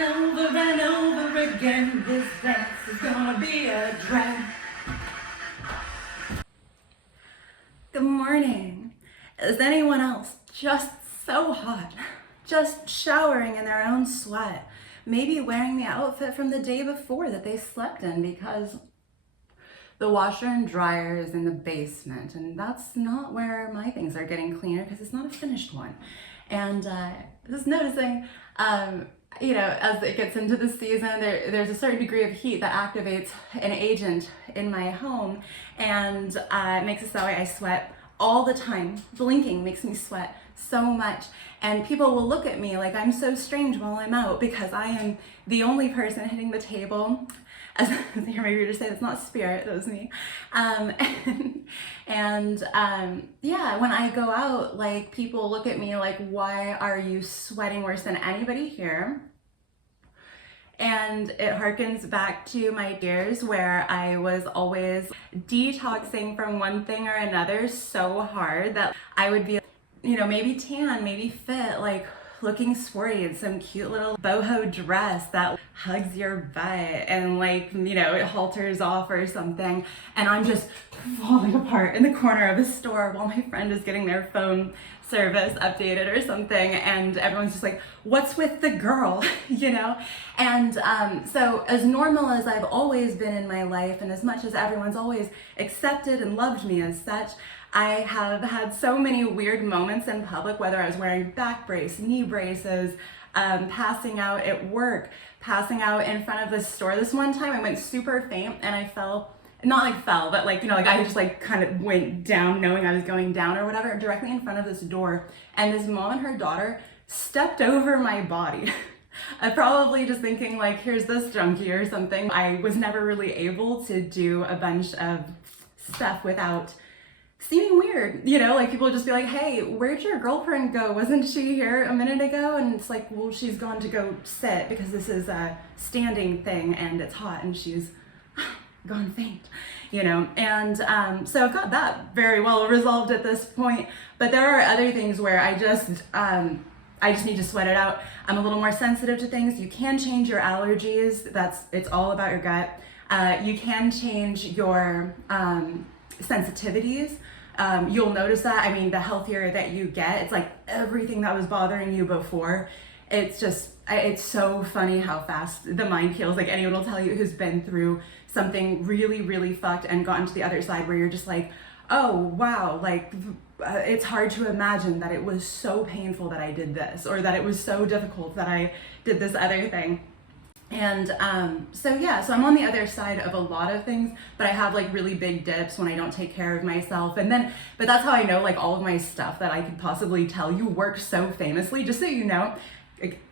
and over again. This dance is gonna be a drag. Good morning. Is anyone else just so hot? Just showering in their own sweat? Maybe wearing the outfit from the day before that they slept in because the washer and dryer is in the basement, and that's not where my things are getting cleaner because it's not a finished one. And just noticing, as it gets into the season, there's a certain degree of heat that activates an agent in my home, and it makes it so I sweat all the time. Blinking makes me sweat so much, and people will look at me like I'm so strange while I'm out because I am the only person hitting the table. As here my reader say, that's not spirit, that was me. When I go out, like, people look at me like, why are you sweating worse than anybody here? And it harkens back to my years where I was always detoxing from one thing or another so hard that I would be, maybe tan, maybe fit, like looking sporty in some cute little boho dress that hugs your butt and it halters off or something. And I'm just falling apart in the corner of a store while my friend is getting their phone service updated or something. And everyone's just like, what's with the girl, And so as normal as I've always been in my life, and as much as everyone's always accepted and loved me as such, I have had so many weird moments in public, whether I was wearing back brace, knee braces, passing out at work, passing out in front of the store. This one time I went super faint and I fell, but I just kind of went down knowing I was going down or whatever, directly in front of this door. And this mom and her daughter stepped over my body. I probably just thinking here's this junkie or something. I was never really able to do a bunch of stuff without seeming weird, people would just be like, hey, where'd your girlfriend go? Wasn't she here a minute ago? And it's like, well, she's gone to go sit because this is a standing thing and it's hot and she's gone faint, And so I've got that very well resolved at this point. But there are other things where I just need to sweat it out. I'm a little more sensitive to things. You can change your allergies. It's all about your gut. You can change your sensitivities. You'll notice that. I mean, the healthier that you get, it's like everything that was bothering you before. It's so funny how fast the mind heals. Like, anyone will tell you who's been through something really, really fucked and gotten to the other side where you're just like, oh, wow, it's hard to imagine that it was so painful that I did this, or that it was so difficult that I did this other thing. And so I'm on the other side of a lot of things, but I have really big dips when I don't take care of myself. But that's how I know all of my stuff that I could possibly tell you works so famously. Just so you know,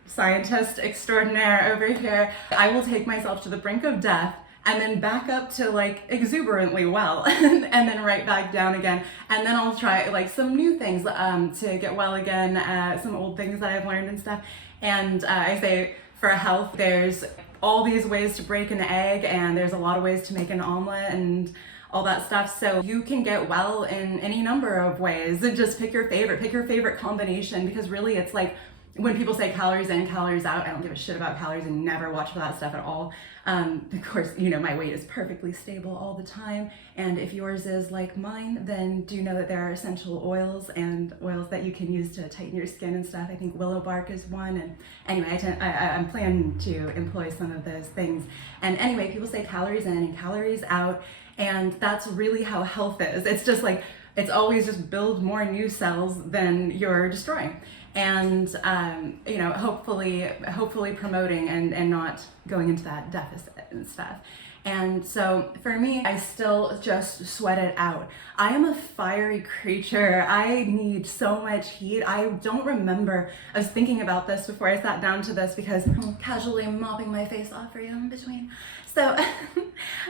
scientist extraordinaire over here, I will take myself to the brink of death and then back up to exuberantly well and then right back down again. And then I'll try some new things to get well again, some old things that I've learned and stuff. And I say, for health, there's all these ways to break an egg, and there's a lot of ways to make an omelet and all that stuff. So you can get well in any number of ways. Just pick your favorite combination, because really it's when people say calories in, calories out, I don't give a shit about calories and never watch for that stuff at all. Of course, my weight is perfectly stable all the time. And if yours is like mine, then do know that there are essential oils and oils that you can use to tighten your skin and stuff. I think willow bark is one. And anyway, I'm planning to employ some of those things. And anyway, people say calories in and calories out. And that's really how health is. It's just it's always just build more new cells than you're destroying. And hopefully promoting and not going into that deficit and stuff. And so for me, I still just sweat it out. I am a fiery creature. I need so much heat. I don't remember, I was thinking about this before I sat down to this because I'm casually mopping my face off for you in between. So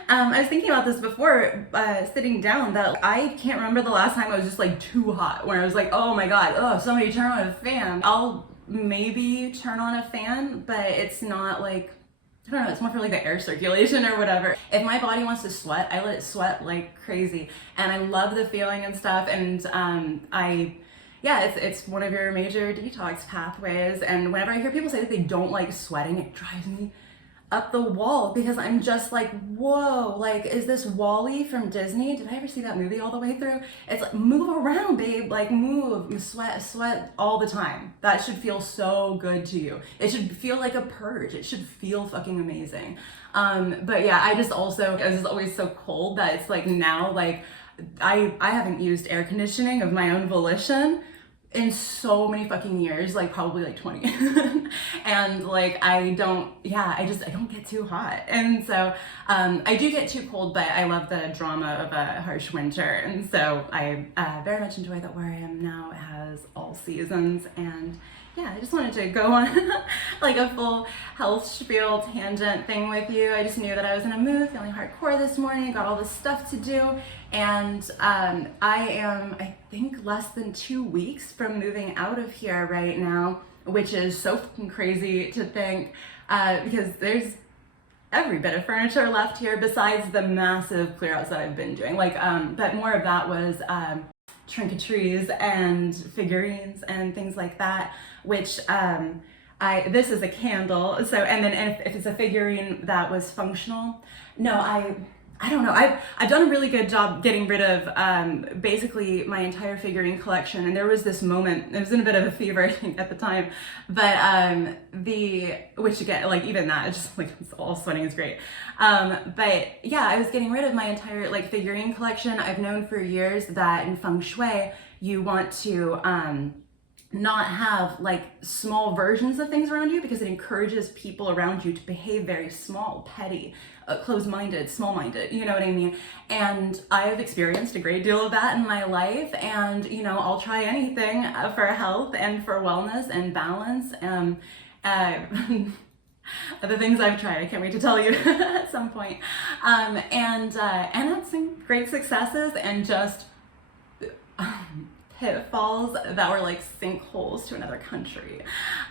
I was thinking about this before sitting down, that I can't remember the last time I was just too hot, where I was like, oh my God, somebody turn on a fan. I'll maybe turn on a fan, but it's not I don't know, it's more for the air circulation or whatever. If my body wants to sweat, I let it sweat like crazy. And I love the feeling and stuff. And yeah, it's one of your major detox pathways. And whenever I hear people say that they don't like sweating, it drives me up the wall, because I'm just like, whoa, like, is this Wall-E from Disney? Did I ever see that movie all the way through? It's like, move around, babe, like move, sweat all the time. That should feel so good to you. It should feel like a purge. It should feel fucking amazing. But yeah, I was just always so cold that it's like now, like, I haven't used air conditioning of my own volition in so many fucking years, like probably like 20. And like I don't get too hot. And so I do get too cold, but I love the drama of a harsh winter. And so I very much enjoy that where I am now has all seasons. And yeah, I just wanted to go on like a full health spiel tangent thing with you. I just knew that I was in a mood, feeling hardcore this morning, got all this stuff to do. And I am, I think, less than 2 weeks from moving out of here right now, which is so fucking crazy to think, because there's every bit of furniture left here besides the massive clear outs that I've been doing. Like, but more of that was trinketries and figurines and things like that, which this is a candle. So, and then if it's a figurine that was functional, no, I don't know. I've done a really good job getting rid of basically my entire figurine collection. And there was this moment, it was in a bit of a fever, I think, at the time, but which again, like even that, it's just like, it's all sweating is great. But yeah, I was getting rid of my entire like figurine collection. I've known for years that in feng shui, you want to not have like small versions of things around you, because it encourages people around you to behave very small, petty, closed-minded, small-minded, you know what I mean? And I've experienced a great deal of that in my life, and you know, I'll try anything for health and for wellness and balance. The things I've tried, I can't wait to tell you at some point. And had some great successes and just pitfalls that were like sinkholes to another country.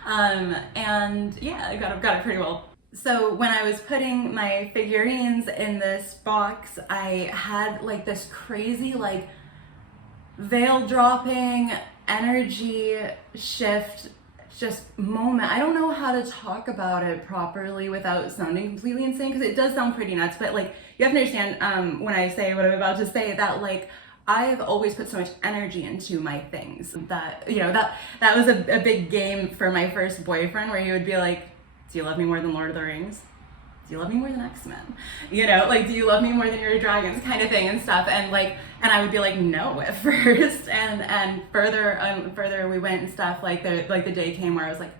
And yeah, I got it pretty well. So when I was putting my figurines in this box, I had like this crazy like veil dropping energy shift just moment. I don't know how to talk about it properly without sounding completely insane, because it does sound pretty nuts, but like you have to understand when I say what I'm about to say, that like I've always put so much energy into my things that, you know, that was a big game for my first boyfriend, where he would be like, do you love me more than Lord of the Rings? Do you love me more than X-Men? You know, like, do you love me more than your dragons, kind of thing and stuff. And like, and I would be like, no at first. And further we went and stuff, like the day came where I was like,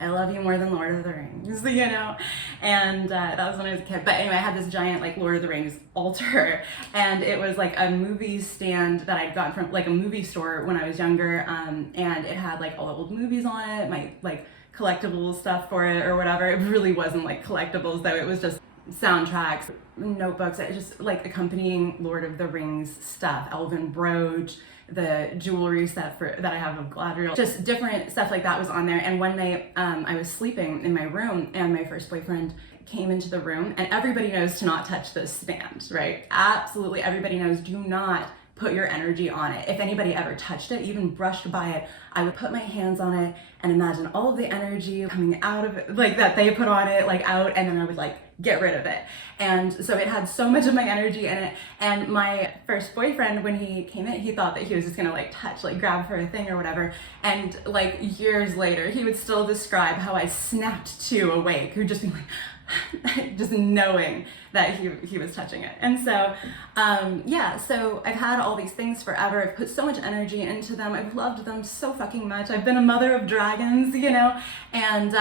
I love you more than Lord of the Rings, you know? And that was when I was a kid. But anyway, I had this giant like Lord of the Rings altar, and it was like a movie stand that I'd gotten from like a movie store when I was younger. And it had like all the old movies on it, my like collectible stuff for it or whatever. It really wasn't like collectibles though, it was just soundtracks, notebooks, just like accompanying Lord of the Rings stuff, elven brooch, the jewelry set that I have of Galadriel, just different stuff like that was on there. And one night I was sleeping in my room, and my first boyfriend came into the room, and everybody knows to not touch this stand, right? Absolutely everybody knows, do not put your energy on it. If anybody ever touched it, even brushed by it, I would put my hands on it and imagine all of the energy coming out of it, like that they put on it, like out, and then I would like get rid of it. And so it had so much of my energy in it. And my first boyfriend, when he came in, he thought that he was just gonna like touch, like grab for a thing or whatever. And like years later, he would still describe how I snapped to awake, or just being like, just knowing that he was touching it. And so yeah, so I've had all these things forever. I've put so much energy into them. I've loved them so fucking much. I've been a mother of dragons, you know, and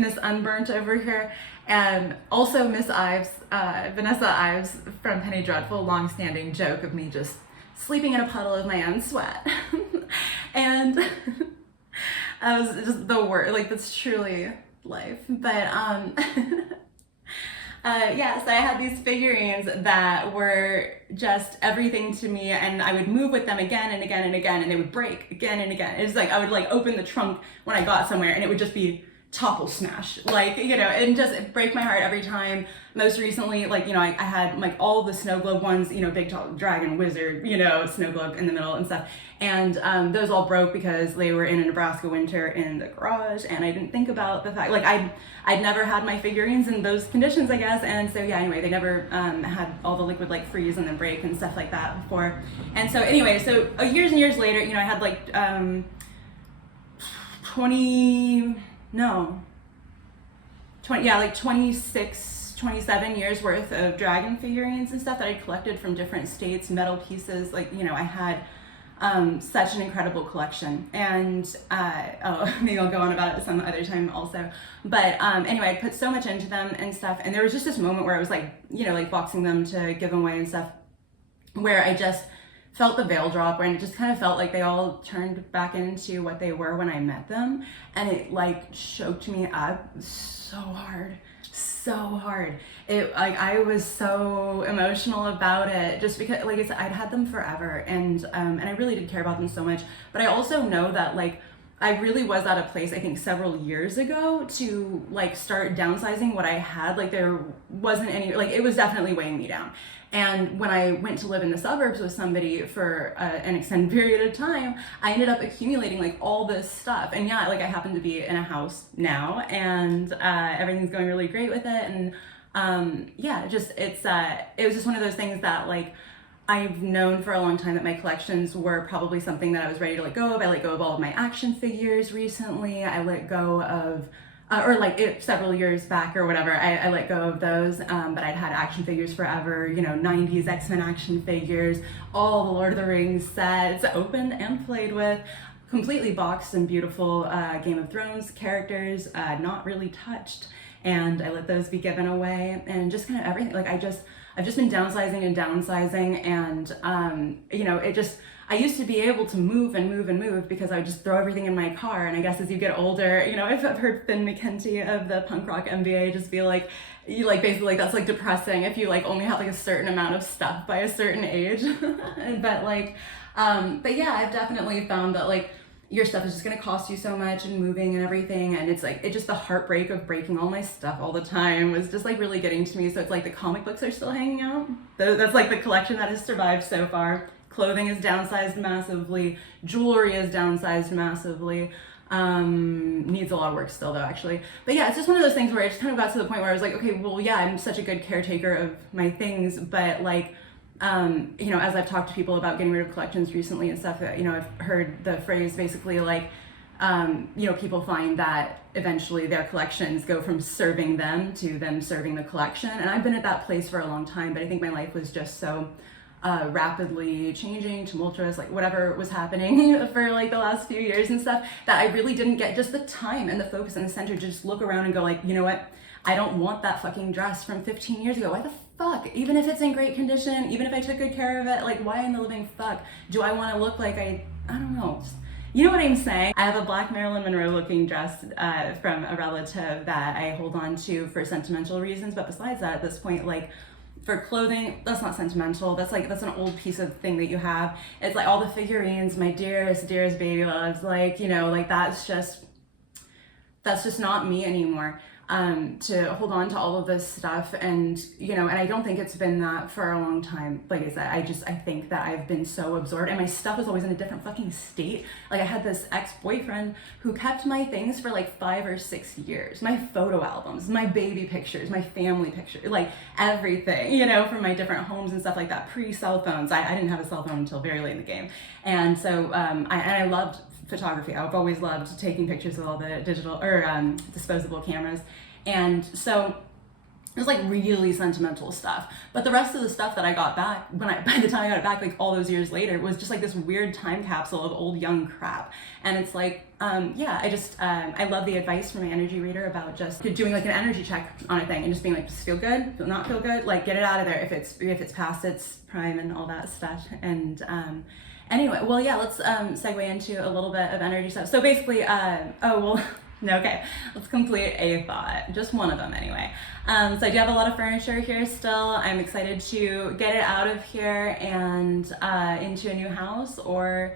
Miss Unburnt over here. And also Miss Ives, Vanessa Ives from Penny Dreadful, long-standing joke of me just sleeping in a puddle of my own sweat. And I was just the worst, like that's truly life. But yeah, so I had these figurines that were just everything to me, and I would move with them again and again and again, and they would break again and again. It's like I would like open the trunk when I got somewhere, and it would just be topple smash, like, you know, and just break my heart every time. Most recently, like, you know, I had like all the snow globe ones, you know, big tall dragon wizard, you know, snow globe in the middle and stuff, and those all broke because they were in a Nebraska winter in the garage, and I didn't think about the fact, like, I'd never had my figurines in those conditions, I guess, and so yeah, anyway, they never had all the liquid like freeze and then break and stuff like that before. And so anyway, so years and years later, you know, I had like 26, 27 years worth of dragon figurines and stuff that I collected from different states, metal pieces. Like, you know, I had such an incredible collection, and maybe I'll go on about it some other time also. But anyway, I put so much into them and stuff, and there was just this moment where I was like, you know, like boxing them to give them away and stuff, where I just felt the veil drop, and it just kind of felt like they all turned back into what they were when I met them, and it like choked me up so hard. It, like, I was so emotional about it, just because, like I said, I'd had them forever, and I really did care about them so much. But I also know that, like, I really was at a place, I think several years ago, to like start downsizing what I had. Like, there wasn't any, like, it was definitely weighing me down. And when I went to live in the suburbs with somebody for an extended period of time, I ended up accumulating like all this stuff. And yeah, like, I happen to be in a house now, and everything's going really great with it. And yeah, just it was just one of those things that, like, I've known for a long time that my collections were probably something that I was ready to let go of. I let go of all of my action figures recently. I let go of several years back or whatever, I let go of those, but I'd had action figures forever, you know, 90s X-Men action figures, all the Lord of the Rings sets, opened and played with, completely boxed and beautiful Game of Thrones characters, not really touched, and I let those be given away, and just kind of everything. Like, I've just been downsizing, and you know, I used to be able to move because I would just throw everything in my car. And I guess as you get older, you know, I've heard Finn McKenty of the Punk Rock MBA just be like, you like, basically, like, that's like depressing if you like only have like a certain amount of stuff by a certain age. But like, but yeah, I've definitely found that, like, your stuff is just gonna cost you so much, and moving and everything, and it's like, it just, the heartbreak of breaking all my stuff all the time was just like really getting to me. So it's like the comic books are still hanging out. That's like the collection that has survived so far. Clothing is downsized massively. Jewelry is downsized massively. Needs a lot of work still though, actually. But yeah, it's just one of those things where I just kind of got to the point where I was like, okay, well, yeah, I'm such a good caretaker of my things, but like, you know, as I've talked to people about getting rid of collections recently and stuff, that, you know, I've heard the phrase basically like, you know, people find that eventually their collections go from serving them to them serving the collection. And I've been at that place for a long time, but I think my life was just so rapidly changing, tumultuous, like whatever was happening for like the last few years and stuff, that I really didn't get just the time and the focus and the center to just look around and go like, you know what, I don't want that fucking dress from 15 years ago. Why the fuck? Even if it's in great condition, even if I took good care of it, like, why in the living fuck do I want to look like I don't know. You know what I'm saying? I have a black Marilyn Monroe looking dress from a relative that I hold on to for sentimental reasons. But besides that, at this point, like, for clothing, that's not sentimental. That's an old piece of thing that you have. It's like all the figurines, my dearest baby loves, like, you know, like that's just not me anymore. To hold on to all of this stuff, and you know, and I don't think it's been that for a long time. Like I said, I think that I've been so absorbed, and my stuff is always in a different fucking state. Like, I had this ex-boyfriend who kept my things for like 5 or 6 years, my photo albums, my baby pictures, my family pictures, like everything, you know, from my different homes and stuff like that, pre-cell phones. I didn't have a cell phone until very late in the game, and so I loved photography. I've always loved taking pictures with all the digital or disposable cameras, and so it was like really sentimental stuff. But the rest of the stuff that I got back, by the time I got it back, like all those years later, was just like this weird time capsule of old young crap. And it's like, yeah, I love the advice from my energy reader about just doing like an energy check on a thing and just being like, just feel good, not feel good, like get it out of there if it's past its prime and all that stuff. And anyway, well, yeah, let's segue into a little bit of energy stuff. So basically, okay, let's complete a thought, just one of them anyway. So I do have a lot of furniture here still. I'm excited to get it out of here and into a new house, or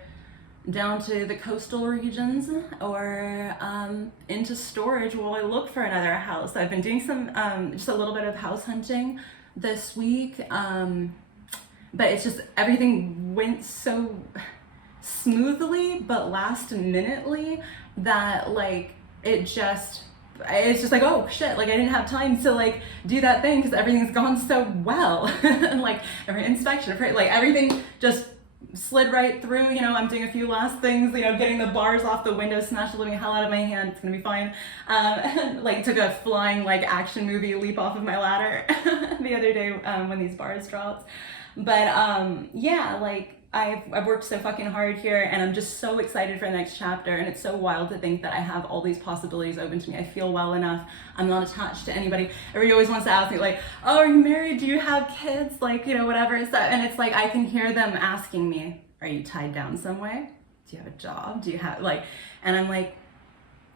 down to the coastal regions or into storage while I look for another house. I've been doing some, just a little bit of house hunting this week, but it's just everything went so smoothly but last minutely that like it's just like, oh shit, like I didn't have time to like do that thing because everything's gone so well. And like every inspection, like everything just slid right through. You know, I'm doing a few last things, you know, getting the bars off the window, smashed the living hell out of my hand, it's gonna be fine. Like took a flying like action movie leap off of my ladder the other day when these bars dropped. But yeah, like I've worked so fucking hard here, and I'm just so excited for the next chapter, and it's so wild to think that I have all these possibilities open to me. I feel well enough. I'm not attached to anybody. Everybody always wants to ask me like, oh, are you married? Do you have kids? Like, you know, whatever. And it's like I can hear them asking me, are you tied down some way? Do you have a job? Do you have like, and I'm like,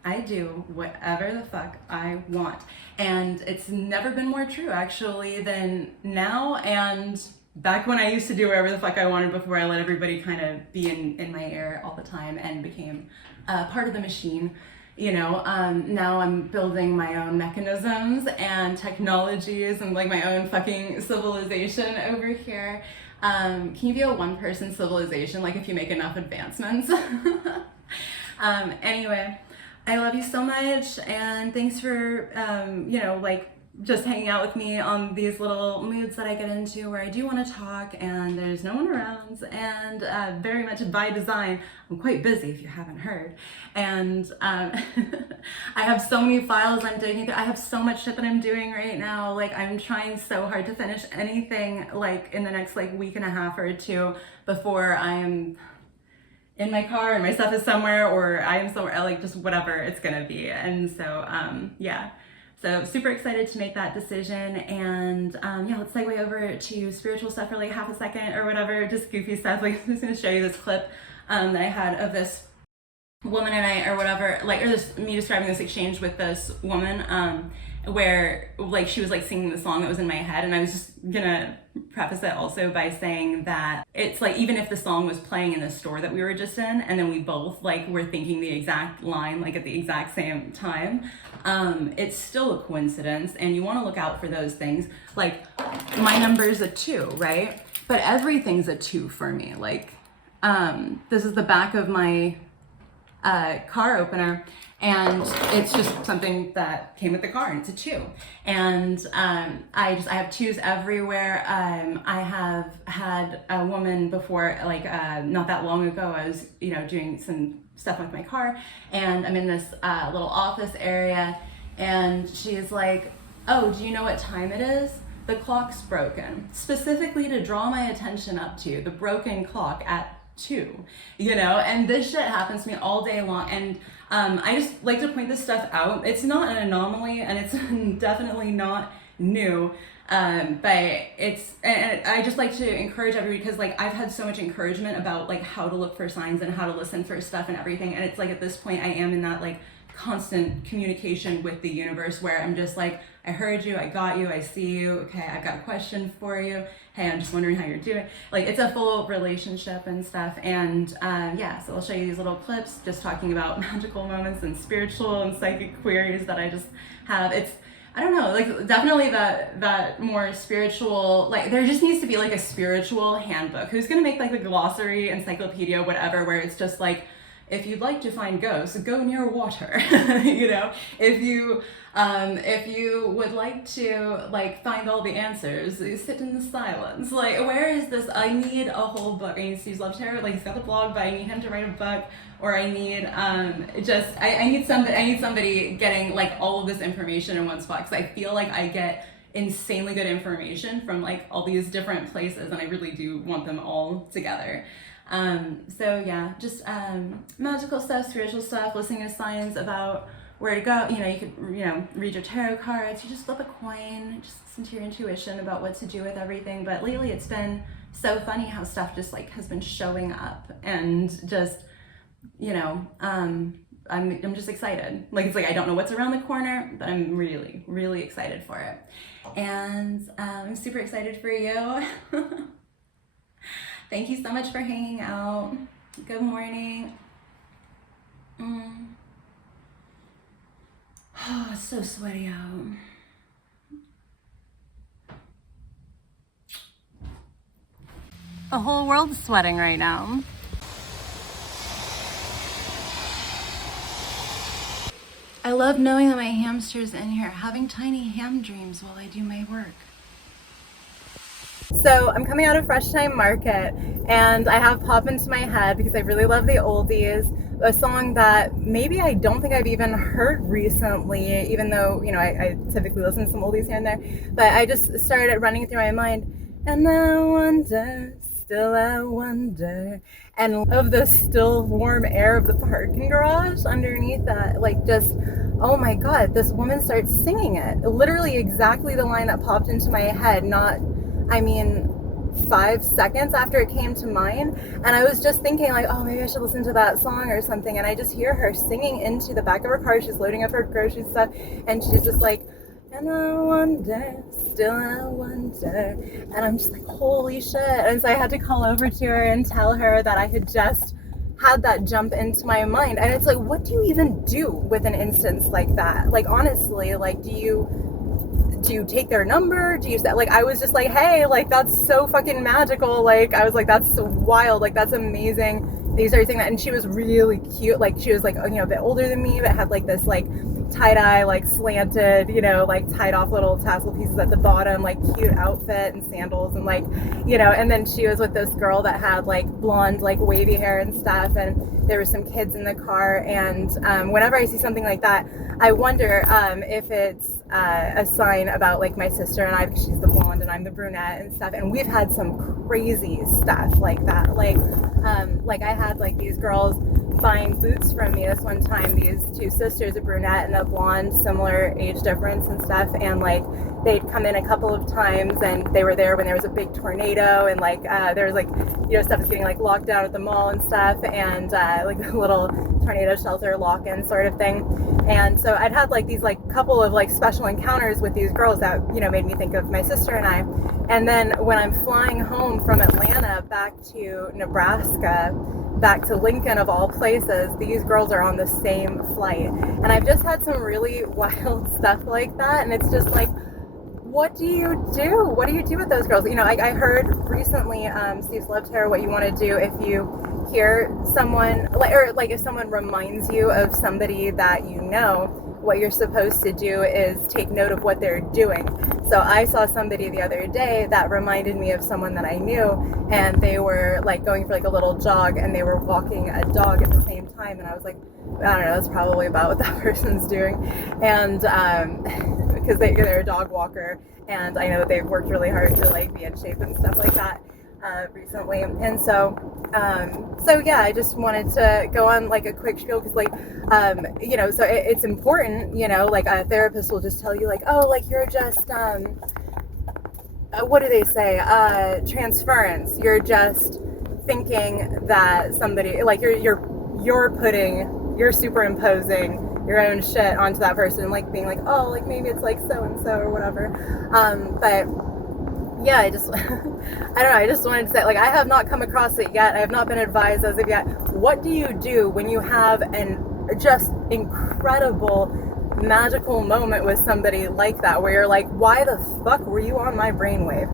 I do whatever the fuck I want. And it's never been more true actually than now, and back when I used to do whatever the fuck I wanted before I let everybody kind of be in my ear all the time and became part of the machine. You know, now I'm building my own mechanisms and technologies and like my own fucking civilization over here. Can you be a one-person civilization like if you make enough advancements? Anyway, I love you so much, and thanks for you know, like just hanging out with me on these little moods that I get into where I do want to talk and there's no one around, and very much by design. I'm quite busy if you haven't heard, and I have so many files I'm digging through. I have so much shit that I'm doing right now. Like I'm trying so hard to finish anything like in the next like week and a half or two before I am in my car and my stuff is somewhere, or I am somewhere, like just whatever it's gonna be. And so yeah. So super excited to make that decision, and yeah, let's segue over to spiritual stuff for like half a second or whatever, just goofy stuff. Like I'm just gonna show you this clip that I had of this woman and I, or whatever, like, or this me describing this exchange with this woman, where like she was like singing the song that was in my head, and I was just gonna preface it also by saying that it's like even if the song was playing in the store that we were just in, and then we both like were thinking the exact line like at the exact same time, it's still a coincidence, and you want to look out for those things. Like my number's a 2, right? But everything's a 2 for me. Like this is the back of my car opener, and it's just something that came with the car, and it's a 2. And I have 2s everywhere. I have had a woman before, like not that long ago, I was, you know, doing some stuff with my car, and I'm in this little office area, and she's like, oh, do you know what time it is? The clock's broken. Specifically to draw my attention up to the broken clock at 2, you know, and this shit happens to me all day long, and I just like to point this stuff out. It's not an anomaly, and it's definitely not new, but it's, and I just like to encourage everybody, because like I've had so much encouragement about like how to look for signs and how to listen for stuff and everything, and it's like at this point I am in that like constant communication with the universe where I'm just like, I heard you, I got you, I see you, okay, I've got a question for you, hey, I'm just wondering how you're doing. Like it's a full relationship and stuff. And yeah, so I'll show you these little clips just talking about magical moments and spiritual and psychic queries that I just have. It's, I don't know, like definitely that more spiritual, like there just needs to be like a spiritual handbook. Who's gonna make like the glossary, encyclopedia, whatever, where it's just like, if you'd like to find ghosts, go near water. You know, if you would like to like find all the answers, sit in the silence. Like, where is this? I need a whole book. I need Steve's Love Tarot. Like, he's got the blog, but I need him to write a book. Or I need I need somebody getting like all of this information in one spot, because I feel like I get insanely good information from like all these different places, and I really do want them all together. So yeah, just magical stuff, spiritual stuff, listening to signs about where to go. You know, you could, you know, read your tarot cards, you just flip a coin, just listen to your intuition about what to do with everything. But lately it's been so funny how stuff just like has been showing up, and just, you know, I'm just excited. Like, it's like I don't know what's around the corner, but I'm really, really excited for it. And I'm super excited for you. Thank you so much for hanging out. Good morning. Oh, it's so sweaty out. The whole world's sweating right now. I love knowing that my hamster's in here, having tiny ham dreams while I do my work. So I'm coming out of Fresh Time Market and I have pop into my head because I really love the oldies, a song that maybe I don't think I've even heard recently, even though, you know, I typically listen to some oldies here and there, but I just started running through my mind, and I wonder, still I wonder, and of the still warm air of the parking garage underneath that, like, just, oh my God, this woman starts singing it. Literally exactly the line that popped into my head, not, I mean, 5 seconds after it came to mind. And I was just thinking like, oh, maybe I should listen to that song or something. And I just hear her singing into the back of her car. She's loading up her grocery stuff. And she's just like, and I wonder, still I wonder. And I'm just like, holy shit. And so I had to call over to her and tell her that I had just had that jump into my mind. And it's like, what do you even do with an instance like that? Like, honestly, like, do you take their number? Do you, like, I was just like, hey, like, that's so fucking magical. Like, I was like, that's so wild. Like, that's amazing. These are saying that. And she was really cute. Like, she was like, you know, a bit older than me, but had like this like tie-dye, like slanted, you know, like tied off little tassel pieces at the bottom, like cute outfit and sandals and like, you know, and then she was with this girl that had like blonde, like wavy hair and stuff. And there were some kids in the car. And whenever I see something like that, I wonder if it's a sign about like my sister and I, because she's the blonde and I'm the brunette and stuff. And we've had some crazy stuff like that. Like I had like these girls buying boots from me this one time, these two sisters, a brunette and a blonde, similar age difference and stuff, and like they'd come in a couple of times and they were there when there was a big tornado and like there was like, you know, stuff was getting like locked down at the mall and stuff, and like a little tornado shelter lock-in sort of thing. And so I'd had like these like couple of like special encounters with these girls that, you know, made me think of my sister and I. And then when I'm flying home from Atlanta back to Nebraska, back to Lincoln of all places, these girls are on the same flight. And I've just had some really wild stuff like that. And it's just like, what do you do? What do you do with those girls? You know, I heard recently, Steve Slubter, what you want to do if you hear someone, or like if someone reminds you of somebody that you know, what you're supposed to do is take note of what they're doing. So I saw somebody the other day that reminded me of someone that I knew, and they were like going for like a little jog and they were walking a dog at the same time. And I was like, I don't know, that's probably about what that person's doing. And because they're a dog walker, and I know that they've worked really hard to like be in shape and stuff like that recently. And so yeah, I just wanted to go on like a quick spiel because like you know, so it's important, you know, like a therapist will just tell you like, oh, like you're just what do they say, transference, you're just thinking that somebody, like you're superimposing your own shit onto that person, like being like, oh, like maybe it's like so and so or whatever. But yeah, I just I don't know, I just wanted to say, like, I have not come across it yet. I have not been advised as of yet. What do you do when you have an just incredible magical moment with somebody like that, where you're like, why the fuck were you on my brainwave?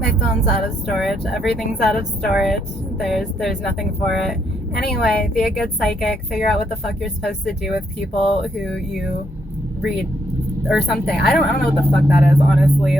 My phone's out of storage. Everything's out of storage. There's nothing for it. Anyway, be a good psychic. Figure out what the fuck you're supposed to do with people who you read or something. I don't know what the fuck that is, honestly.